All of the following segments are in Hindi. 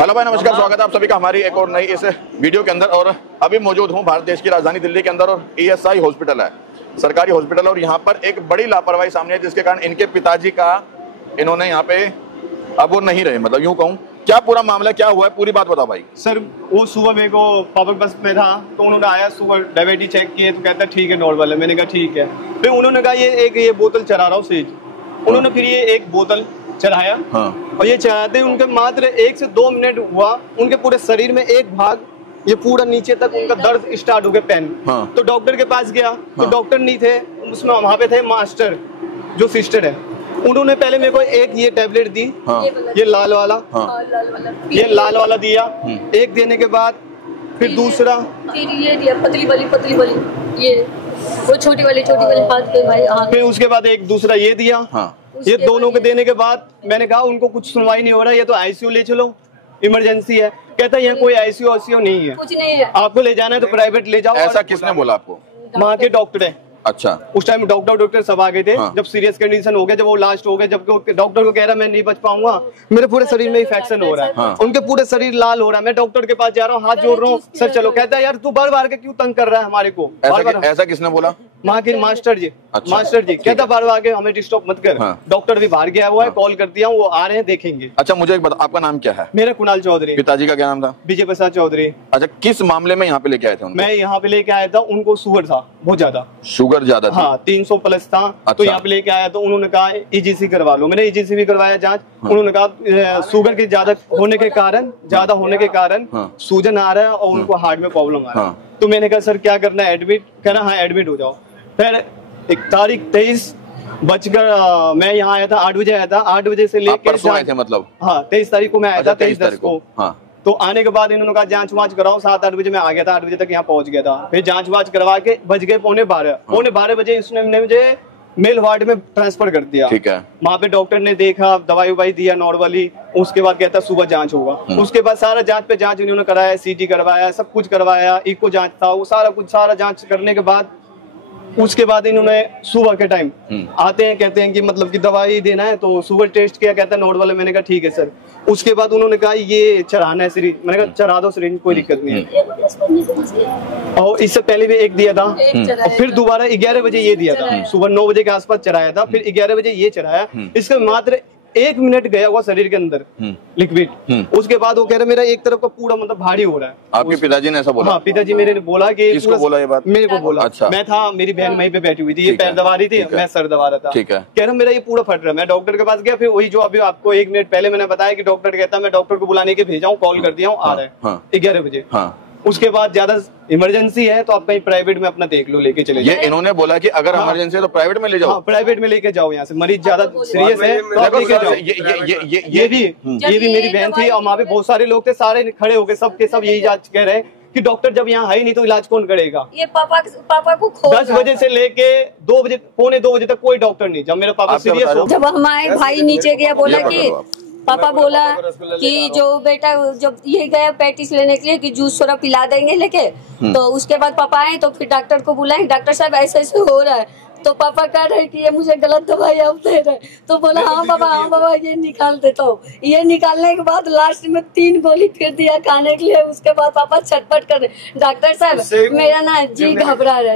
हेलो भाई, नमस्कार। स्वागत है आप सभी का हमारी एक और नई इस वीडियो के अंदर। और अभी मौजूद हूँ भारत देश की राजधानी दिल्ली के अंदर और ESI हॉस्पिटल है, सरकारी हॉस्पिटल। और यहाँ पर एक बड़ी लापरवाही सामने है जिसके कारण इनके पिताजी का इन्होंने यहाँ पे अब वो नहीं रहे, मतलब यूं कहूँ। क्या पूरा मामला क्या हुआ है, पूरी बात बताओ भाई। सर वो सुबह मेरे को पापा बस में था तो उन्होंने आया, सुबह डायबिटीज चेक किए तो कहता है ठीक है नॉर्मल है। मैंने कहा ठीक है। फिर उन्होंने कहा ये बोतल चढ़ा रहा हूँ सेज। उन्होंने फिर ये एक बोतल चढ़ाया। हाँ। और ये चढ़ाते उनके मात्र 1 से 2 मिनट हुआ, उनके पूरे शरीर में एक भाग ये पूरा नीचे तक उनका दर्द स्टार्ट हो गया, पेन। हाँ। तो डॉक्टर के पास गया तो डॉक्टर नहीं थे उसमें, वहाँ पे थे मास्टर जो सिस्टर है। उन्होंने पहले मेरे को एक ये टैबलेट दी। हाँ। ये लाल वाला। हाँ। ये लाल वाला दिया। एक देने के बाद फिर दूसरा, फिर ये दिया पतली वाली ये वो छोटी वाली हाथ पे भाई। फिर उसके बाद एक दूसरा ये दिया। हाँ। ये दोनों के देने के बाद मैंने कहा उनको कुछ सुनवाई नहीं हो रहा, ये तो ICU ले चलो, इमरजेंसी है। कहता है यहाँ कोई ICU नहीं है, कुछ नहीं है, आपको ले जाना है तो प्राइवेट ले जाओ। ऐसा किसने बोला आपको? वहाँ के डॉक्टर है। अच्छा। उस टाइम डॉक्टर सब आ गए थे। हाँ। जब सीरियस कंडीशन हो गया, जब वो लास्ट हो गए, जब डॉक्टर को कह रहा मैं नहीं बच पाऊंगा, मेरे पूरे शरीर में इन्फेक्शन हो रहा है। हाँ। उनके पूरे शरीर लाल हो रहा है। मैं डॉक्टर के पास जा रहा हूँ, हाथ जोड़ रहा हूँ, सर चलो। कहता है यार तू बार के क्यों तंग कर रहा है हमारे को। ऐसा किसने बोला? वहाँ के मास्टर जी। अच्छा। मास्टर जी कहता बार के हमें डिस्टर्ब मत कर। हाँ। डॉक्टर भी बाहर गया हुआ है। हाँ। कॉल कर दिया, वो आ रहे हैं, देखेंगे। अच्छा, मुझे एक बता, आपका नाम क्या है? मेरा कुणाल चौधरी। पिताजी का क्या नाम था? विजय प्रसाद चौधरी। अच्छा, किस मामले में यहाँ पे लेके आए थे? मैं यहाँ पे लेके आया था, उनको शुगर था बहुत ज्यादा। शुगर ज्यादा था? हाँ, 300 प्लस था। अच्छा। तो यहाँ पे लेके आया तो उन्होंने कहा EGC करवा लो। मैंने EGC भी करवाया जांच। हाँ। उन्होंने कहा शुगर के ज्यादा होने के कारण सूजन आ रहा है और उनको हार्ट में प्रॉब्लम आ रहा है। तो मैंने कहा सर क्या करना है, एडमिट? कह रहा हाँ एडमिट हो जाओ। फिर एक तारीख 23 बजकर मैं यहाँ आया था, 8 बजे आया था। 8 बजे से लेकर आए थे मतलब? हाँ, 23 तारीख को मैं आया था, 23 को। हाँ। तो आने के बाद इन्होंने कहा जांच वाच कराओ। 7-8 बजे मैं आ गया था, 8 बजे तक यहाँ पहुंच गया था। फिर जांच वाच करवा के बज गए 12:15। 12:15 बजे इसने मुझे मेल वार्ड में ट्रांसफर कर दिया। ठीक है। वहाँ पे डॉक्टर ने देखा, दवाई दिया नॉर्मली। उसके बाद कहता सुबह जांच होगा। उसके बाद सारा जांच पे जांच इन्होंने कराया, CT करवाया, सब कुछ करवाया, इको जांच था, वो सारा जांच करने के बाद उसके बाद इन्होंने सुबह के टाइम आते हैं, कहते हैं कि मतलब कि दवाई देना है। तो शुगर टेस्ट किया, कहता है नॉर्मल है। मैंने कहा ठीक है सर। उसके बाद उन्होंने कहा ये चढ़ाना है सिरिंज। मैंने कहा चढ़ा दो सिरिंज, कोई दिक्कत नहीं है। और इससे पहले भी एक दिया था और फिर दोबारा 11 बजे ये दिया था। सुबह 9 बजे के आसपास चढ़ाया था, फिर 11 बजे ये चढ़ाया। इसका मात्र 1 मिनट गया हुआ शरीर के अंदर लिक्विड। उसके बाद वो कह रहे मेरा एक तरफ का पूरा मतलब भारी हो रहा है। आपके पिताजी ने ऐसा बोला? हाँ, पिताजी मेरे ने बोला कि किसको बोला ये बात? मेरे को बोला। अच्छा। मैं था, मेरी बहन वहीं पे बैठी हुई थी, ये पैर दबा रही थी, मैं सर दबा रहा था। ठीक है। कह रहा मेरा ये पूरा फट रहा है। मैं डॉक्टर के पास गया, फिर वही जो अभी आपको 1 मिनट पहले मैंने बताया कि डॉक्टर कहता मैं डॉक्टर को बुलाने के भेजा हूँ, कॉल कर दिया हूँ, आ रहे हैं 11 बजे। उसके बाद ज्यादा इमरजेंसी है तो आप कहीं प्राइवेट में अपना देख लो, लेके चले जाओ। ये इन्होंने बोला कि अगर इमरजेंसी है तो प्राइवेट में ले जाओ। हाँ, प्राइवेट में लेके जाओ। यहाँ से मरीज ज्यादा सीरियस है तो आप लेके जाओ। ये भी मेरी बहन थी और वहाँ पे बहुत सारे लोग थे, सारे खड़े हो गए, सबके सब यही जांच कह रहे हैं कि डॉक्टर जब यहाँ है ही नहीं तो इलाज कौन करेगा। ये पापा को 10 बजे से लेके 2 बजे, पौने 2 बजे तक कोई डॉक्टर नहीं। जब मेरा पापा सीरियस हो, जब हमारे भाई नीचे गया, बोला कि पापा बोला कि जो बेटा जब ये गया पैटिस लेने के लिए कि जूस थोड़ा पिला देंगे लेके। तो उसके बाद पापा आए तो फिर डॉक्टर को बुलाए, डॉक्टर साहब ऐसे हो रहा है। तो पापा कह रहे कि ये मुझे गलत दवाई आप दे रहे। तो बोला हाँ बाबा ये निकाल देता हूँ। ये निकालने के बाद लास्ट में 3 गोली फिर दिया खाने के लिए। उसके बाद पापा छटपट कर रहे, डॉक्टर साहब मेरा ना जी घबरा रहा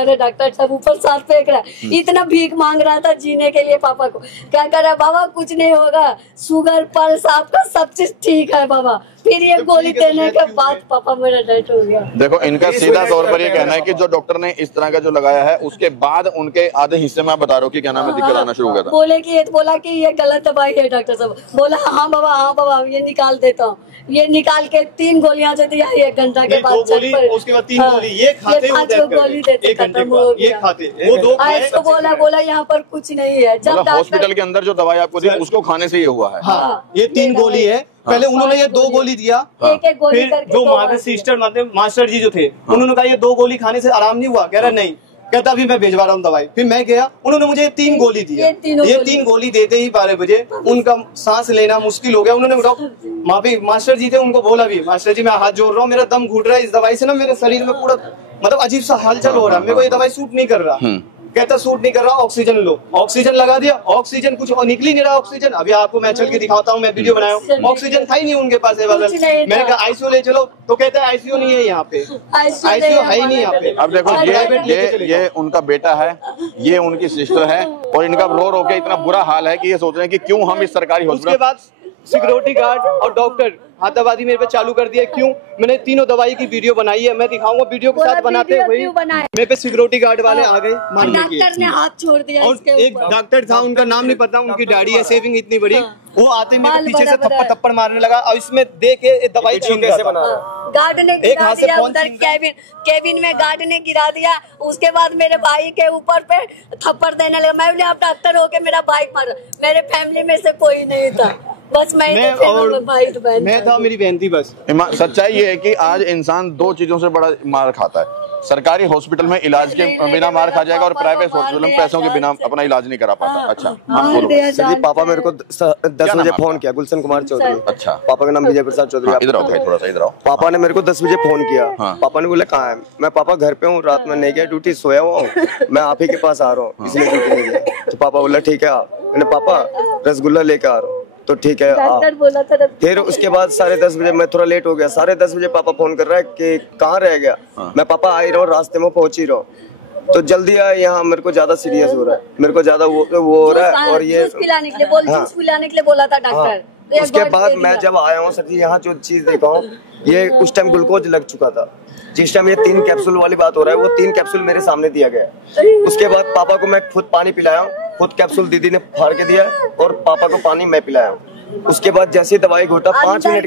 है डॉक्टर साहब, ऊपर साथ फेंक रहा है। इतना भीख मांग रहा था जीने के लिए पापा को। क्या कर रहा है बाबा, कुछ नहीं होगा, शुगर पल्स आपका सब चीज ठीक है बाबा। फिर ये गोली देने के बाद पापा मेरा डेथ हो गया। देखो, इनका सीधा तौर पर ये कहना है कि जो डॉक्टर ने इस तरह का जो लगाया है उसके बाद उनके आधे हिस्से में आप बता रहे हो कि क्या नाम है दिक्कत आना शुरू हो गया था। बोला कि ये गलत दवाई है। डॉक्टर साहब बोला हाँ बाबा ये निकाल देता हूँ। ये निकाल के 3 गोलियां जो दिया 1 घंटा के बाद। उसके बाद 3 गोली ये खाते, 5 गोली देते, खत्म हो गया। इसको बोला यहाँ पर कुछ नहीं है। जब हॉस्पिटल के अंदर जो दवाई आपको दी उसको खाने से ये हुआ है। हाँ, ये 3 गोली है। पहले उन्होंने ये 2 गोली दिया। एक गोली फिर जो वहाँ पे सिस्टर मास्टर जी जो थे उन्होंने कहा ये 2 गोली खाने से आराम नहीं हुआ। कह रहा नहीं, कहता अभी मैं भिजवा रहा हूँ दवाई। फिर मैं गया, उन्होंने मुझे 3 गोली दिया। ये 3 गोली देते ही 12 बजे उनका सांस लेना मुश्किल हो गया। उन्होंने वहाँ पे मास्टर जी थे, उनको बोला भी मास्टर जी मैं हाथ जोड़ रहा हूँ, मेरा दम घुट रहा है, इस दवाई से ना मेरे शरीर में पूरा मतलब अजीब सा हलचल हो रहा है, मेरे को ये दवाई सूट नहीं कर रहा। कहता सूट नहीं कर रहा, ऑक्सीजन लो। ऑक्सीजन लगा दिया, ऑक्सीजन कुछ निकल ही नहीं रहा ऑक्सीजन। अभी आपको मैं चल के दिखाता हूँ, मैं वीडियो बनाया हूँ, ऑक्सीजन था ही नहीं उनके पास अवेलेबल। मैंने कहा आईसीयू ले चलो, तो कहता है आईसीयू नहीं है यहाँ पे, आईसीयू है ही नहीं यहाँ पे। अब देखो ये उनका बेटा है, ये उनकी सिस्टर है, और इनका रो के इतना बुरा हाल है कि ये सोच रहे हैं कि क्यों हम इस सरकारी हॉस्पिटल। उसके बाद सिक्योरिटी गार्ड और डॉक्टर हाथापाई मेरे पे चालू कर दिया। क्यों? मैंने तीनों दवाई की वीडियो बनाई है, मैं दिखाऊंगा वीडियो के साथ बनाते हुए। मेरे पे सिक्योरिटी गार्ड वाले आ गए मारने की। डॉक्टर ने हाथ छोड़ दिया। और एक डॉक्टर था, उनका नाम नहीं पता, उनकी दाढ़ी है सेविंग इतनी बड़ी, वो आते मेरे पीछे से थप्पड़ मारने लगा और इसमें दे के दवाई छीन कैसे बना रहा। गार्ड ने गिरा दिया उधर केबिन में, गार्ड ने गिरा दिया। उसके बाद मेरे भाई के ऊपर पे थप्पड़ देने लगा। मैं बोले आप डॉक्टर होके मेरा भाई मारा। मेरे फैमिली में से कोई नहीं था, बस मैं और भाई तो बहन मैं था, मेरी बहन थी बस। सच्चाई ये है कि आज इंसान दो चीजों से बड़ा मार खाता है। सरकारी हॉस्पिटल में इलाज के बिना मार खा जाएगा और प्राइवेट हॉस्पिटल में पैसों के बिना अपना इलाज नहीं करा पाता। अच्छा सर जी, पापा मेरे को 10 बजे फोन किया, गुलशन कुमार चौधरी। अच्छा, पापा का नाम विजय प्रसाद चौधरी। इधर आओ थोड़ा सा, इधर आओ। पापा ने मेरे को 10 बजे फोन किया। पापा ने बोला कहाँ है? मैं पापा घर पे हूँ, रात में नहीं गया ड्यूटी, सोया हुआ हूँ, मैं आप ही के पास आ रहा हूँ, इसलिए ड्यूटी नहीं गया। तो पापा बोला ठीक है। मैंने पापा रसगुल्ला लेकर आ रहा हूँ, तो ठीक है बोला था। फिर उसके बाद 10:30 बजे मैं थोड़ा लेट हो गया। 10:30 बजे पापा फोन कर रहा है कि कहाँ रह गया। मैं पापा आ ही रहा हूँ, रास्ते में पहुंच ही रहा हूँ। तो जल्दी आया, यहाँ मेरे को ज्यादा सीरियस हो रहा है, मेरे को ज्यादा वो हो रहा है। और ये जूस पिलाने के लिए बोला था डॉक्टर। उसके बाद मैं जब आया हूँ सर जी, यहाँ जो चीज देखा हूँ, ये उस टाइम ग्लूकोज लग चुका था। जिस टाइम ये 3 कैप्सूल वाली बात हो रहा है, वो 3 कैप्सूल मेरे सामने दिया गया। उसके बाद पापा को मैं खुद पानी पिलाया हूँ, खुद कैप्सूल दीदी ने फाड़ के दिया और पापा को पानी मैं पिलाया हूँ। उसके बाद जैसे दवाई घोटा 5 मिनट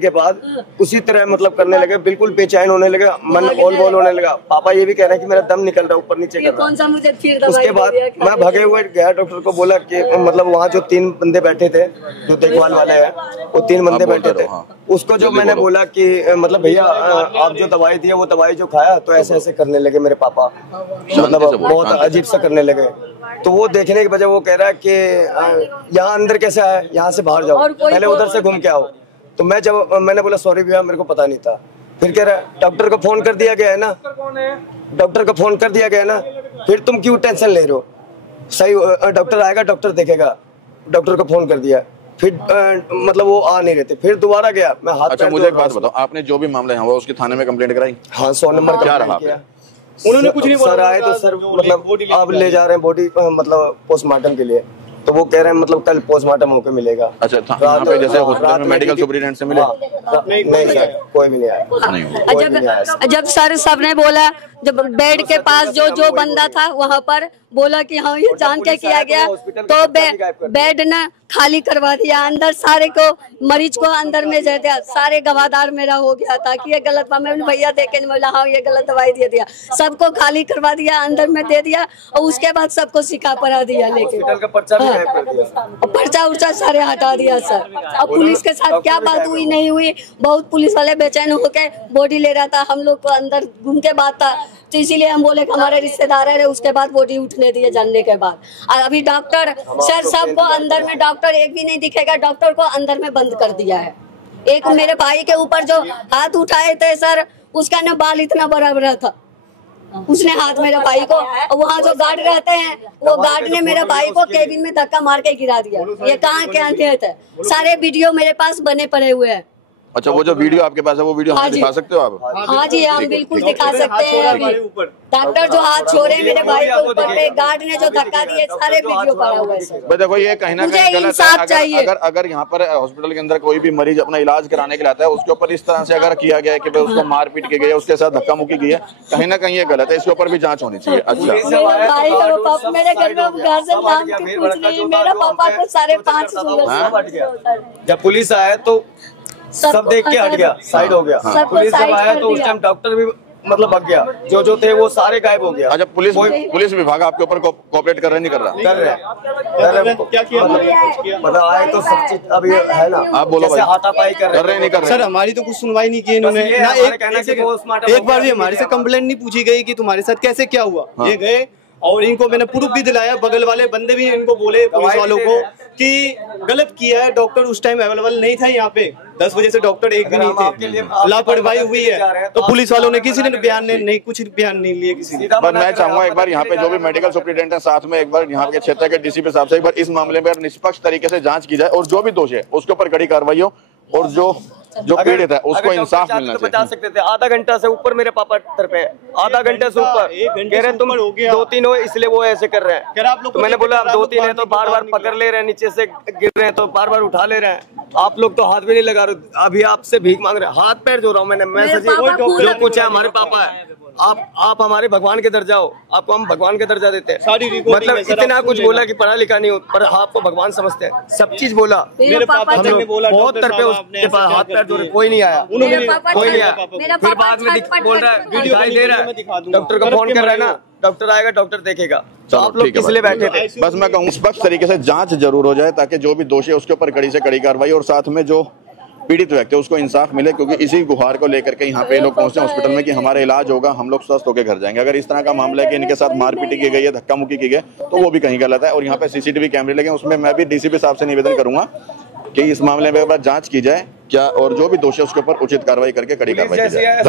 के बाद उसी तरह मतलब करने लगे, बिल्कुल बेचैन होने लगे, मन बोल होने लगा। पापा ये भी कह रहे हैं कि मेरा दम निकल रहा है, ऊपर नीचे कर रहा है। उसके बाद मैं भगे हुए गया, डॉक्टर को बोला कि मतलब वहाँ जो 3 बंदे बैठे थे, जो देखभाल वाले हैं, वो 3 बंदे बैठे थे। उसको जो मैंने बोला कि मतलब भैया आप जो दवाई दी है, वो दवाई जो खाया, तो ऐसे ऐसे करने लगे मेरे पापा, मतलब बहुत अजीब सा करने लगे। तो वो देखने के बजाय वो कह रहा है कि यहाँ अंदर कैसे आया, यहाँ से बाहर जाओ, पहले उधर से घूम के आओ। तो मैंने बोला सॉरी भैया, मेरे को पता नहीं था। फिर कह रहा है डॉक्टर को फोन कर दिया गया है ना, डॉक्टर को फोन कर दिया गया है ना, फिर तुम क्यों टेंशन ले रहे हो? सही डॉक्टर आएगा, डॉक्टर देखेगा, डॉक्टर को फोन कर दिया। फिर मतलब वो आ नहीं रहे थे। फिर दोबारा गया, मैं हाथ। अच्छा, मुझे एक बात बताओ, आपने जो भी मामला हुआ उसकी थाने में कंप्लेंट कराई? हाँ, 100 नंबर क्या रहा? उन्होंने कुछ नहीं बोला। सर आए तो सर मतलब अब ले जा रहे हैं बॉडी मतलब पोस्टमार्टम के लिए, तो वो कह रहे हैं मतलब कल पोस्टमार्टम होकर मिलेगा। अच्छा, यहाँ पे जैसे हॉस्पिटल में मेडिकल सुपरिटेंडेंट से मिले? नहीं सर, कोई भी नहीं आया। जब सर सब ने बोला, जब बेड के पास जो बंदा था वहाँ पर बोला कि हाँ ये जान के किया गया, तो बेड ना खाली करवा दिया, अंदर सारे को मरीज को अंदर में दे दिया, सारे गवादार मेरा हो गया था कि ये गलत। मैं भैया देखे, बोला हाँ ये गलत दवाई दे दिया, सबको खाली करवा दिया, अंदर में दे दिया, और उसके बाद सबको सिखा पड़ा दिया, लेके पर्चा उर्चा सारे हटा दिया सर। अब पुलिस के साथ क्या बात हुई नहीं हुई, बहुत पुलिस वाले बेचैन होके बॉडी ले रहा था, हम लोग को अंदर घूम के बात था, तो इसीलिए हम बोले कि हमारे रिश्तेदार है। उसके बाद बॉडी उठने दिए जानने के बाद। और अभी डॉक्टर सर सबको अंदर में, डॉक्टर एक भी नहीं दिखेगा, डॉक्टर को अंदर में बंद कर दिया है। एक मेरे भाई के ऊपर जो हाथ उठाए थे सर, उसका ना बाल इतना बड़ा बड़ा था, उसने हाथ मेरे भाई को, वहाँ जो गार्ड रहते हैं, वो गार्ड ने मेरे भाई को केबिन में धक्का मार के गिरा दिया। ये कहाँ के आते थे, सारे वीडियो मेरे पास बने पड़े हुए हैं। अच्छा, वो जो वीडियो आपके पास है, वो वीडियो हमें दिखा सकते हो आप? हाँ जी, हम बिल्कुल दिखा सकते हैं। अभी डॉक्टर जो हाथ छोड़े मेरे भाई के ऊपर पे, गार्ड ने जो धक्का दिए, सारे वीडियो पड़ा हुआ है। देखो ये कहीं ना कहीं गलत है। अगर यहाँ पर हॉस्पिटल के अंदर कोई भी मरीज अपना इलाज कराने के लिए आता है, उसके ऊपर इस तरह से अगर किया गया है कि उसको मार पीट की गई है, उसके साथ धक्का मुक्की की है, कहीं ना कहीं ये गलत है, इसके ऊपर भी जाँच होनी चाहिए। अच्छा, मेरे घर में घर से नाम कुछ नहीं, मेरा पापा को 5.5 जब पुलिस आया तो सब देख के हट गया, साइड हो गया। पुलिस जब आया तो उस टाइम डॉक्टर भी मतलब भाग गया, जो थे वो सारे गायब हो गया। अच्छा, पुलिस विभाग आपके ऊपर कोऑपरेट कर रहे नहीं कर रहा? कर रहे। क्या किया मतलब आए तो सब चीज अभी है ना, आप बोलो भाई, हाथापाई कर रहे नहीं कर रहे? सर हमारी तो कुछ सुनवाई नहीं की इन्होंने ना, एक बार भी हमारे से कंप्लेंट नहीं पूछी गई कि तुम्हारे साथ कैसे क्या हुआ। ये गए और इनको मैंने प्रूफ भी दिलाया, बगल वाले बंदे भी इनको बोले पुलिस वालों को कि गलत किया है, डॉक्टर उस टाइम अवेलेबल नहीं था यहाँ पे, 10 बजे से डॉक्टर एक भी नहीं थे, लापरवाही हुई है। तो पुलिस वालों ने किसी ने बयान नहीं कुछ बयान नहीं लिए किसी ने। पर मैं चाहूंगा एक बार यहाँ पे जो भी मेडिकल सुप्रिटेंडेंट है साथ में एक बार यहाँ के क्षेत्र के डीसीपी साहब से एक बार इस मामले में निष्पक्ष तरीके से जांच की जाए और जो भी दोष है उसके ऊपर कड़ी कार्रवाई हो और जो पीड़ित है उसको इंसाफ मिलना चाहिए। बता सकते थे, आधा घंटा से ऊपर मेरे पापा तर पे, आधा घंटे से ऊपर कह रहे तुम 2-3 हो इसलिए वो ऐसे कर रहे हैं। तो मैंने बोला 2-3 है तो बार बार पकड़ ले रहे हैं, नीचे से गिर रहे हैं तो बार बार उठा ले रहे हैं, आप लोग तो हाथ भी नहीं लगा रहे, अभी आपसे भीख मांग रहे हैं, हाथ पैर जो रहा हूँ मैंने, मैं जो कुछ है हमारे पापा है, आप हमारे भगवान के दर्जा हो, आपको हम भगवान के दर्जा देते हैं। मतलब इतना कुछ बोला कि पढ़ा लिखा नहीं हो पर आपको भगवान समझते हैं, सब चीज बोला। मेरे पापा ने बोला बहुत तरफे उसके पास हाथ पैर जोड़े, कोई नहीं आया, कोई नहीं आया। फिर बाद में बोल रहा है दिखाई दे रहा है, डॉक्टर को फोन कर रहा है ना, डॉक्टर आएगा डॉक्टर देखेगा। तो आप लोग किस लिए बैठे थे? बस मैं कहूँ स्पष्ट तरीके से जांच जरूर हो जाए ताकि जो भी दोषी है उसके ऊपर कड़ी से कड़ी कार्रवाई और साथ में जो पीड़ित व्यक्ति है उसको इंसाफ मिले, क्योंकि इसी गुहार को लेकर के यहाँ पे लोग पहुंचते हैं हॉस्पिटल में कि हमारा इलाज होगा, हम लोग स्वस्थ होकर घर जाएंगे। अगर इस तरह का मामला है कि इनके साथ मारपीट की गई है, धक्का मुक्की की गई, तो वो भी कहीं गलत है। और यहाँ पे सीसीटीवी कैमरे लगे, उसमें मैं भी डीसीपी साहब से निवेदन करूंगा कि इस मामले में एक बार जांच की जाए क्या और जो भी दोषी है उसके ऊपर उचित कार्रवाई करके कड़ी कार्रवाई की जाए।